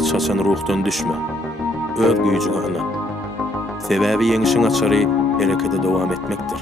hiç açan ruhdan düşme. Öz güýjüňe inan. Sebäbi ýeňişiň açary herekete dowam etmekdir.